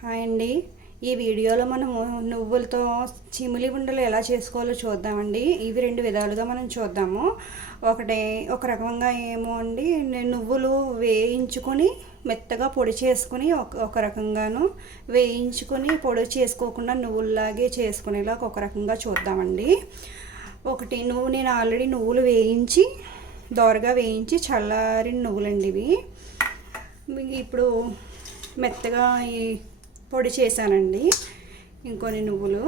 Hi అండి. ఈ వీడియోలో మనము నువ్వులతో చిమిలి ఉండలు ఎలా చేసుకోవాలో చూద్దామండి. ఇవి రెండు విధాలుగా మనం చూద్దాము. ఒక రకంగా ఏమో అండి, నేను నువ్వులు వేయించుకొని మెత్తగా పొడి చేసుకుని ఒక రకంగాను, వేయించుకొని పొడి చేసుకోకుండా నువ్వుల్లాగే చేసుకునేలా ఒక రకంగా చూద్దామండి. నేను ఆల్రెడీ నువ్వులు వేయించి దోరగా వేయించి చల్లారిన నువ్వులండి ఇవి. ఇప్పుడు మెత్తగా ఈ పొడి చేశానండి. ఇంకొన్ని నువ్వులు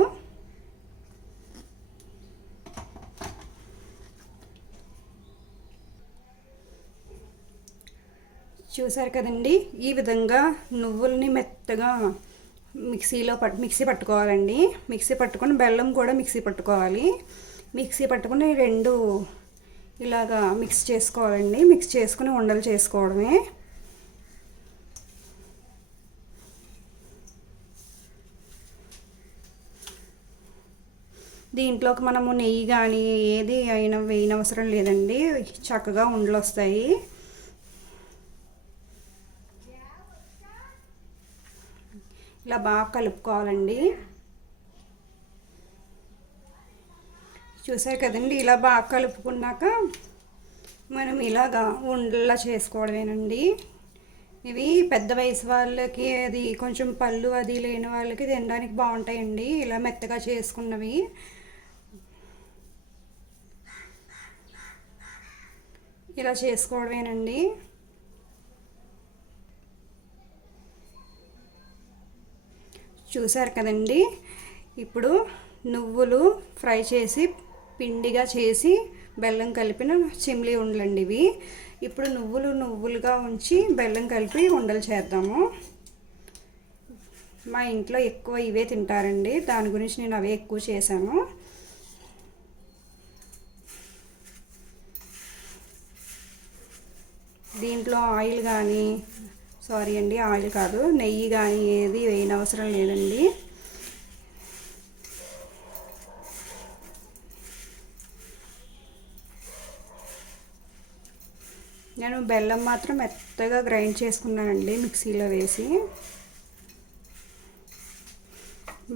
చూసారు కదండి. ఈ విధంగా నువ్వుల్ని మెత్తగా మిక్సీ పట్టుకోవాలండి. మిక్సీ పట్టుకొని బెల్లం కూడా మిక్సీ పట్టుకోవాలి. మిక్సీ పట్టుకుని రెండు ఇలాగా మిక్స్ చేసుకోవాలండి. మిక్స్ చేసుకుని ఉండలు చేసుకోవడమే. దీంట్లోకి మనము నెయ్యి కానీ ఏది అయినా వేయనవసరం లేదండి. చక్కగా ఉండలు వస్తాయి. ఇలా బాగా కలుపుకోవాలండి. చూసారు కదండి. ఇలా బాగా కలుపుకున్నాక మనం ఇలాగా ఉండలా చేసుకోవడమేనండి. ఇవి పెద్ద వయసు వాళ్ళకి, అది కొంచెం పళ్ళు అది లేని వాళ్ళకి తినడానికి బాగుంటాయండి. ఇలా మెత్తగా చేసుకున్నవి ఇలా చేసుకోవడమేనండి. చూసారు కదండి. ఇప్పుడు నువ్వులు ఫ్రై చేసి పిండిగా చేసి బెల్లం కలిపిన చిమ్లీ ఉండలండి ఇవి. ఇప్పుడు నువ్వులుగా ఉంచి బెల్లం కలిపి ఉండలు చేద్దాము. మా ఇంట్లో ఎక్కువ ఇవే తింటారండి. దాని గురించి నేను అవే ఎక్కువ చేశాను. దీంట్లో ఆయిల్ కానీ, ఆయిల్ కాదు, నెయ్యి కానీ ఏది వేయనవసరం లేదండి. నేను బెల్లం మాత్రం మెత్తగా గ్రైండ్ చేసుకున్నానండి మిక్సీలో వేసి.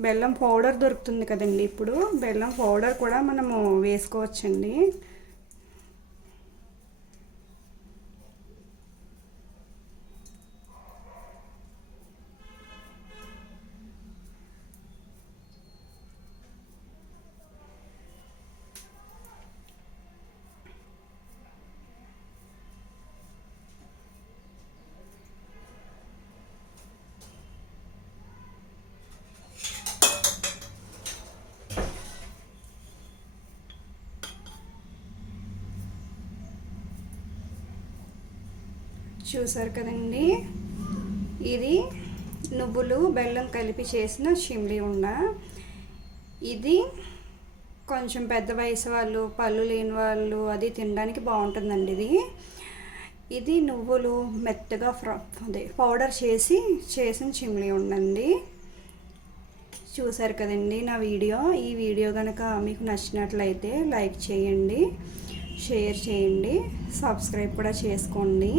బెల్లం పౌడర్ దొరుకుతుంది కదండి. ఇప్పుడు బెల్లం పౌడర్ కూడా మనము వేసుకోవచ్చండి. చూసారు కదండి. ఇది నువ్వులు బెల్లం కలిపి చేసిన చిమ్లీ ఉండ. ఇది కొంచెం పెద్ద వయసు వాళ్ళు, పళ్ళు లేని వాళ్ళు అది తినడానికి బాగుంటుందండి. ఇది నువ్వులు మెత్తగా పౌడర్ చేసిన చిమ్లీ ఉండండి. చూసారు కదండి నా వీడియో. ఈ వీడియో కనుక మీకు నచ్చినట్లయితే లైక్ చేయండి, షేర్ చేయండి, సబ్స్క్రైబ్ కూడా చేసుకోండి.